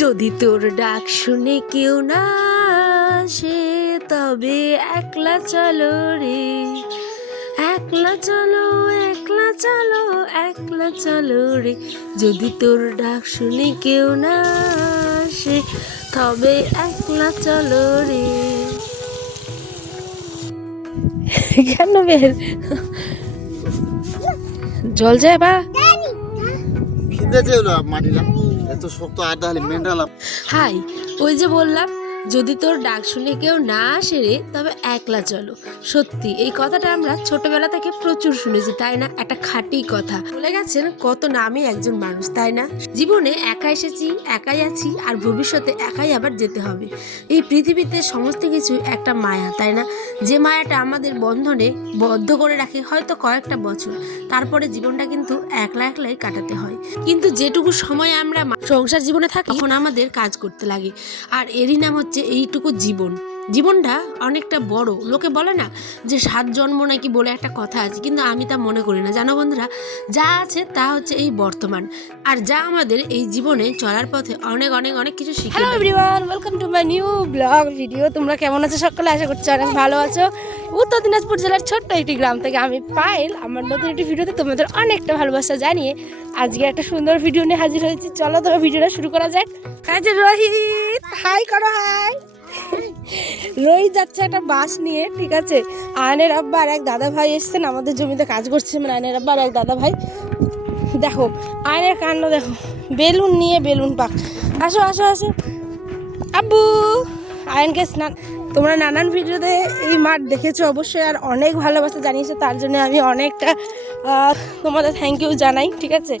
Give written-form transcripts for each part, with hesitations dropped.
যদি তোর ডাক শুনে কেউ না আসে তবে একলা চলো রে, একলা চলো, একলা চলো, একলা চলো রে। যদি তোর ডাক শুনে কেউ না আসে তবে একলা চলো রে। কেন বের জল যায় বা হাই, ওই যে বললাম যদি তোর ডাক শুনে কেউ না আসে রে তবে একলা চলো। সত্যি এই কথাটা আমরা ছোটবেলা থেকে প্রচুর শুনেছি, তাই না? একটা খাঁটি কথা। বলে গেছেন কত নামই একজন মানুষ, তাই না? জীবনে একা এসেছি, একাই আছি, আর ভবিষ্যতে একাই আবার যেতে হবে। এই পৃথিবীতে সমস্ত কিছু একটা মায়া, তাই না? যে মায়াটা আমাদের বন্ধনে বদ্ধ করে রাখে হয়তো কয়েকটা বছর, তারপরে জীবনটা কিন্তু একলা একলাই কাটাতে হয়। কিন্তু যেটুকু সময় আমরা সংসার জীবনে থাকি তখন আমাদের কাজ করতে লাগে, আর এরই নাম হচ্ছে এইটুকু জীবন। জীবনটা অনেকটা বড়। লোকে বলে না যে 7 জন্ম নাকি বলে একটা কথা আছে, কিন্তু আমি তা মনে করি না। জানো বন্ধুরা, যা আছে তা হচ্ছে এই বর্তমান, আর যা আমাদের এই জীবনে চলার পথে অনেক অনেক অনেক কিছু শিখে। Hello everyone, welcome to my new blog video. তোমরা কেমন আছো? সকলে আশা করছি অনেক ভালো আছো। উত্তর দিনাজপুর জেলার ছোট্ট একটি গ্রাম থেকে আমি পায়েল আমার নতুন একটি ভিডিওতে তোমাদের অনেকটা ভালোবাসা জানিয়ে আজকে একটা সুন্দর ভিডিও নিয়ে হাজির হয়েছি। চলো তবে ভিডিওটা শুরু করা যাক। কাজে রোহিত হাই করো, হাই। রোহিত যাচ্ছে একটা বাস নিয়ে, ঠিক আছে। আয়নের আব্বা আর এক দাদা ভাই এসছেন আমাদের জমিতে কাজ করছে, মানে আয়নের আব্বা আর এক দাদা ভাই। দেখো আয়নের কাণ্ড দেখো, বেলুন নিয়ে বেলুন পাক। আসো আসো আসো আব্বু। আয়নকে স্নান, তোমরা নানান ভিডিওতে এই মাঠ দেখেছো অবশ্যই, আর অনেক ভালোবাসা জানিয়েছো, তার জন্য আমি অনেকটা তোমাদের থ্যাংক ইউ জানাই, ঠিক আছে।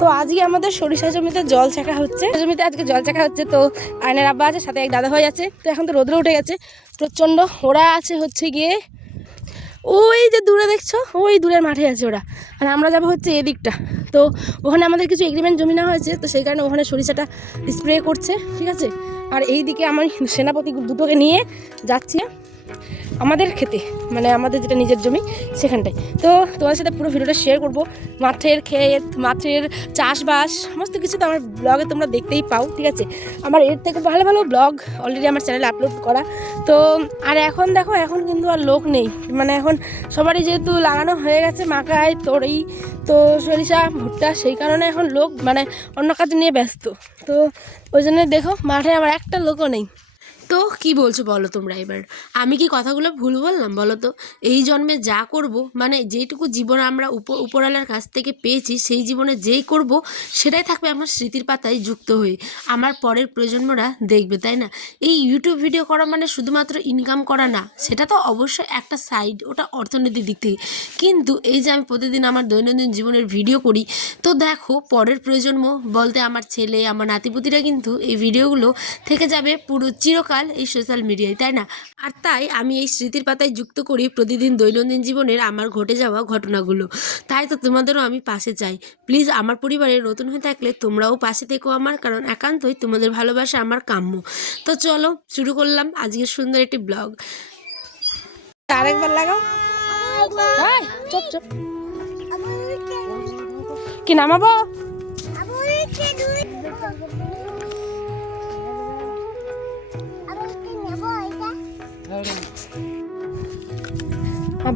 তো আজকে আমাদের সরিষা জমিতে জল ছাঁকা হচ্ছে, জমিতে আজকে জল ছাঁকা হচ্ছে। তো আয়নের আব্বা আছে, সাথে এক দাদা ভাই আছে। তো এখন তো রোদ্রে উঠে গেছে প্রচণ্ড। ওরা আছে হচ্ছে গিয়ে ওই যে দূরে দেখছো, ওই দূরের মাঠে আছে ওরা, আর আমরা যাবো হচ্ছে এদিকটা। তো ওখানে আমাদের কিছু এগ্রিমেন্ট জমি নেওয়া হয়েছে, তো সেই কারণে ওখানে সরিষাটা স্প্রে করছে, ঠিক আছে। আর এই দিকে আমার সেনাপতি দুটোকে নিয়ে যাচ্ছি আমাদের খেতে, মানে আমাদের যেটা নিজের জমি সেখানটায়। তো তোমার সাথে পুরো ভিডিওটা শেয়ার করবো। মাঠের ক্ষেত, মাঠের চাষবাস, সমস্ত কিছু তো আমার ব্লগে তোমরা দেখতেই পাও, ঠিক আছে। আমার এর থেকে ভালো ভালো ব্লগ অলরেডি আমার চ্যানেলে আপলোড করা। তো আর এখন দেখো, এখন কিন্তু আর লোক নেই, মানে এখন সবারই যেহেতু লাগানো হয়ে গেছে মাকাই, তরই, তো সরিষা, ভুট্টা, সেই কারণে এখন লোক মানে অন্য কাজ নিয়ে ব্যস্ত। তো ওই জন্য দেখো মাঠে আমার একটা লোকও নেই। তো কি বলছো বলো তোমরা এবার? আমি কি কথাগুলো ভুল বললাম বলো তো? এই জন্মে যা করব, মানে যেটুকু জীবন আমরা উপরওয়ালার কাছ থেকে পেয়েছি, সেই জীবনে যেই করব সেটাই থাকবে আমার স্মৃতির পাতায় যুক্ত হয়ে, আমার পরের প্রজন্মরা দেখবে, তাই না? এই ইউটিউব ভিডিও করা মানে শুধুমাত্র ইনকাম করা না, সেটা তো অবশ্যই একটা সাইড, ওটা অর্থনীতির দিক থেকে। কিন্তু এই যে আমি প্রতিদিন আমার দৈনন্দিন জীবনের ভিডিও করি, তো দেখো পরের প্রজন্ম বলতে আমার ছেলে, আমার নাতিপুতিরা কিন্তু এই ভিডিওগুলো থেকে যাবে পুরো চিরকাল এই সোশ্যাল মিডিয়ায়, তাই না? আর তাই আমি এই স্মৃতির পাতায় যুক্ত করি প্রতিদিন দৈনন্দিন জীবনের আমার ঘটে যাওয়া ঘটনাগুলো। তাই তো তোমাদেরও আমি পাশে চাই। প্লিজ আমার পরিবারে নতুন হয়ে থাকলে তোমরাও পাশে থেকো আমার, কারণ একান্তই তোমাদের ভালোবাসা আমার কাম্য। তো চলো শুরু করলাম আজকের সুন্দর একটি ব্লগ। আরেকবার লাগাও, চুপ চুপ। কি নামাবো?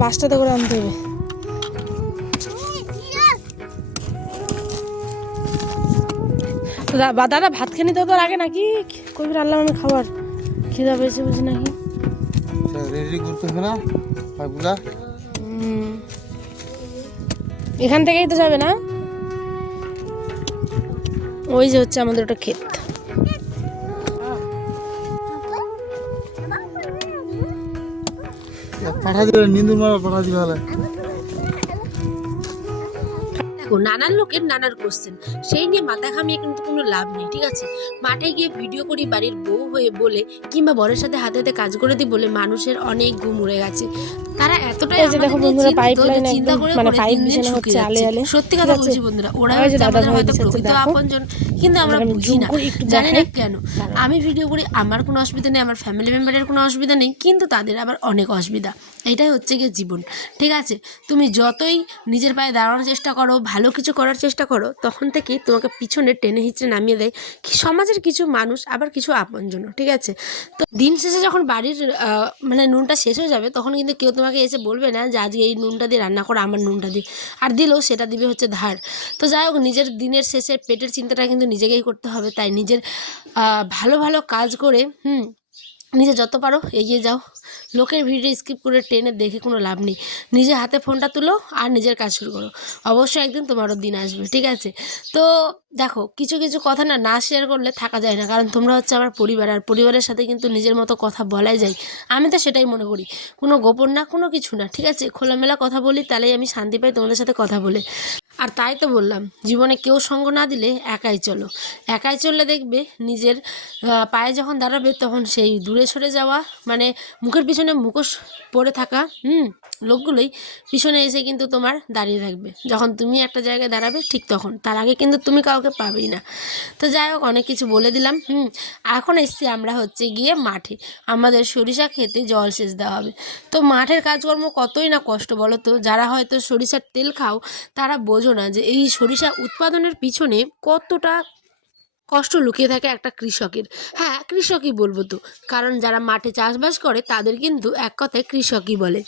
বাসটাতে করে আনতে হবে। দাদা ভাত খেয়ে নিতে তোর আগে নাকি কবি আনলাম আমি খাবার, খিদা পেয়েছে বুঝি নাকি। এখান থেকেই তো যাবে না? ওই যে হচ্ছে আমাদের ওটা ক্ষেত। দেখো নানান লোকের নানান কোশ্চেন, সেই নিয়ে মাথা ঘামিয়ে কিন্তু কোনো লাভ নেই, ঠিক আছে। মাঠে গিয়ে ভিডিও করি বাড়ির বউ হয়ে বলে, কিংবা বরের সাথে হাতে হাতে কাজ করে দিই বলে মানুষের অনেক ঘুম উড়ে গেছে। তারা এতটাই চিন্তা করে সত্যি কথা বলছি বন্ধুরা, ওরা আমাদের হয়তো প্রকৃত আপনজন, কিন্তু আমরা বুঝি না, জানি না কেন। আমি ভিডিও করি, আমার কোনো অসুবিধা নেই, আমার ফ্যামিলি মেম্বারের কোনো অসুবিধা নেই, কিন্তু তাদের আবার অনেক অসুবিধা। এটাই হচ্ছে গিয়ে জীবন, ঠিক আছে। তুমি যতই নিজের পায়ে দাঁড়ানোর চেষ্টা করো, ভালো ভালো কিছু করার চেষ্টা করো তখন থেকেই তোমাকে পিছনে টেনে হিঁচড়ে নামিয়ে দেয় সমাজের কিছু মানুষ, আবার কিছু আপনজন, ঠিক আছে? তো দিন শেষে যখন বাড়ির মানে নুনটা শেষ হয়ে যাবে তখন কিন্তু কেউ তোমাকে এসে বলবে না যে আজকে এই নুনটা দিয়ে রান্না করো, আমার নুনটা দিয়ে। আর দিলেও সেটা দিবে হচ্ছে ধার। তো যাই হোক, নিজের দিনের শেষে পেটের চিন্তাটা কিন্তু নিজেকেই করতে হবে। তাই নিজের ভালো ভালো কাজ করে নিজে যত পারো এগিয়ে যাও। লোকের ভিডিও স্কিপ করে টেনে দেখে কোনো লাভ নেই। নিজে হাতে ফোনটা তুলো আর নিজের কাজ শুরু করো। অবশ্যই একদিন তোমারও দিন আসবে, ঠিক আছে? তো দেখো, কিছু কিছু কথা না শেয়ার করলে থাকা যায় না, কারণ তোমরা হচ্ছে আমার পরিবার, আর পরিবারের সাথে কিন্তু নিজের মতো কথা বলাই যায়। আমি তো সেটাই মনে করি, কোনো গোপন না, কোনো কিছু না, ঠিক আছে? খোলামেলা কথা বলি, তাহলেই আমি শান্তি পাই তোমাদের সাথে কথা বলে। আর তাই তো বললাম, জীবনে কেউ সঙ্গ না দিলে একাই চলো। একাই চললে দেখবে নিজের পায়ে যখন দাঁড়াবে তখন সেই দূরে সরে যাওয়া, মানে মুখের পিছনে মুখোশ পরে থাকা লোকগুলোই পিছনে এসে কিন্তু তোমার দাঁড়িয়ে থাকবে। যখন তুমি একটা জায়গায় দাঁড়াবে ঠিক তখন, তার আগে কিন্তু তুমি কাউকে পাবেই না। তো যাই হোক, অনেক কিছু বলে দিলাম। এখন এসছি আমরা হচ্ছে গিয়ে মাঠে, আমাদের সরিষা খেতে জল সেচ দেওয়া হবে। তো মাঠের কাজকর্ম কতই না কষ্ট বলো তো। যারা হয়তো সরিষার তেল খাও তারা বোঝো না যে এই সরিষা উৎপাদনের পিছনে কতটা কষ্ট লুকিয়ে থাকে একটা কৃষকের। হ্যাঁ, কৃষকই বলবো তো, কারণ যারা মাঠে চাষবাস করে তাদের কিন্তু এক কথায় কৃষকই বলে।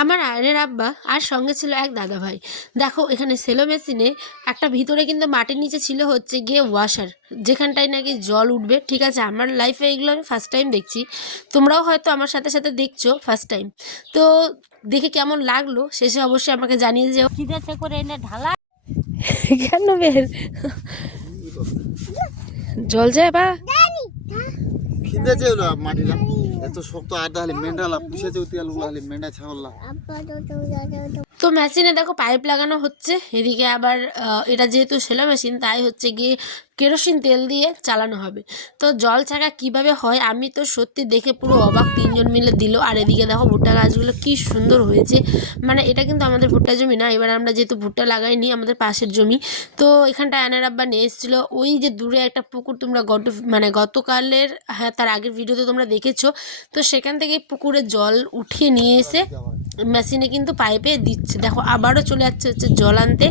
আমার আয়নের আব্বা আর সঙ্গে ছিল এক দাদা ভাই। দেখো, এখানে সেলো মেশিনে একটা ভিতরে কিন্তু মাটির নিচে ছিল হচ্ছে গিয়ে ওয়াশার, যেখানটায় নাকি জল উঠবে, ঠিক আছে? আমার লাইফে এগুলো আমি ফার্স্ট টাইম দেখছি, তোমরাও হয়তো আমার সাথে সাথে দেখছো ফার্স্ট টাইম। তো দেখে কেমন লাগলো শেষে অবশ্যই আমাকে জানিয়ে যেও। চিদাতে করে এনে ঢালা কেন বের জল যায় বা খিদেছে মাটিলা এত শক্ত আড্ডা হলে মেন্ডালা পিছেছে উতিয়াল হলে মেন্ডা ছাগললা। তো মেশিনে দেখো পাইপ লাগানো হচ্ছে, এদিকে আবার এটা যেহেতু সেলো মেশিন তাই হচ্ছে গিয়ে কেরোসিন তেল দিয়ে চালানো হবে। তো জল ছাঁকা কিভাবে হয় আমি তো সত্যি দেখে পুরো অবাক, তিনজন মিলে দিল। আর এদিকে দেখো ভুট্টা গাছগুলো কি সুন্দর হয়েছে। মানে এটা কিন্তু আমাদের ভুট্টা জমি না, এবার আমরা যেহেতু ভুট্টা লাগাইনি, আমাদের পাশের জমি। তো এখানটা আয়নার আব্বা নিয়ে এসেছিলো ওই যে দূরে একটা পুকুর, তোমরা গতকালের, হ্যাঁ তার আগের ভিডিওতে তোমরা দেখেছো। তো সেখান থেকে পুকুরে জল উঠিয়ে নিয়ে এসে মেশিনে কিন্তু পাইপে দিচ্ছে। দেখো আবারও চলে যাচ্ছে হচ্ছে জল আনতে।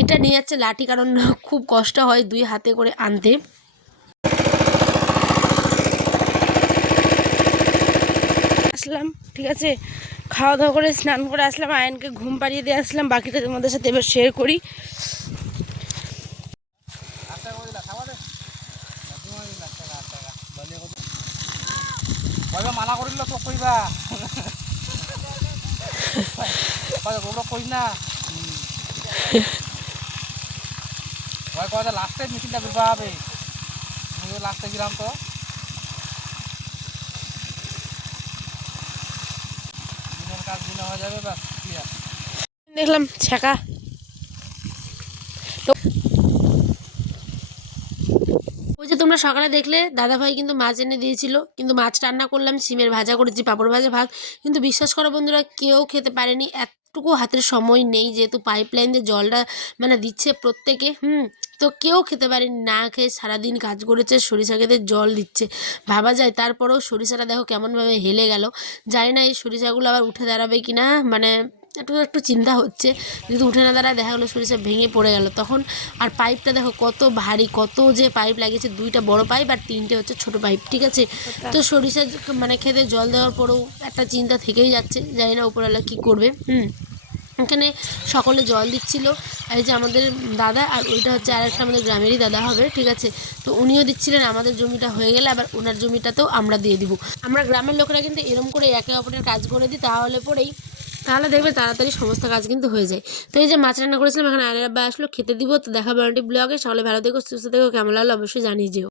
এটা নিয়ে যাচ্ছে লাঠি, কারণ খুব কষ্ট হয় দুই হাতে করে আনতে। আসলাম, ঠিক আছে, খাওয়া দাওয়া করে স্নান করে আসলাম, আয়নকে ঘুম পাড়িয়ে দিয়ে আসলাম। বাকিটা তোমাদের সাথে এবার শেয়ার করি। মানা করিল তো কইবা কই না লাস্টে মেশিনটা বেরবা হবে, লাস্টে গেলাম তো দিনের কাজ দিনে হয়ে যাবে। বা দেখলাম ছাকা। ওই যে তোমরা সকালে দেখলে দাদাভাই কিন্তু মাছ এনে দিয়েছিল, কিন্তু মাছ রান্না করলাম, সিমের ভাজা করেছি, পাঁপড় ভাজা, ভাত। কিন্তু বিশ্বাস করো বন্ধুরা, কেউ খেতে পারেনি, এতটুকু হাতের সময় নেই, যেহেতু পাইপ লাইন দিয়ে জলটা মানে দিচ্ছে প্রত্যেকে। তো কেউ খেতে পারেনি, না খেয়ে সারাদিন কাজ করেছে, সরিষা খেতে জল দিচ্ছে, ভাবা যায়। তারপরেও সরিষাটা দেখো কেমনভাবে হেলে গেল। জানি না এই সরিষাগুলো আবার উঠে দাঁড়াবে কি না, মানে একটু একটু চিন্তা হচ্ছে। যদি উঠে না দাঁড়ায় দেখা গেলো সরিষা ভেঙে পড়ে গেল তখন। আর পাইপটা দেখো কত ভারী, কত যে পাইপ লাগিয়েছে, দুইটা বড় পাইপ আর তিনটে হচ্ছে ছোট পাইপ, ঠিক আছে? তো সরিষা মানে খেতে জল দেওয়ার পরেও একটা চিন্তা থেকেই যাচ্ছে, জানি না উপরওয়ালা কী করবে। এখানে সকলে জল দিচ্ছিল, এই যে আমাদের দাদা, আর ওইটা হচ্ছে আর একটা আমাদের গ্রামেরই দাদা হবে, ঠিক আছে? তো উনিও দিচ্ছিলেন। আমাদের জমিটা হয়ে গেলে আবার ওনার জমিটাতেও আমরা দিয়ে দিব। আমরা গ্রামের লোকেরা কিন্তু এরম করে একে অপরের কাজ করে দিই, তাহলে দেখবে তাড়াতাড়ি সমস্ত কাজ কিন্তু হয়ে যায়। তো এই যে মাছ রান্না করেছিলাম, এখন আয়নের আব্বা আসলো, খেতে দিব। তো দেখাবো ব্লগে। সকলে ভালো থেকো, সুস্থ থেকো, কেমন লাগলো অবশ্যই জানিয়ে যেও।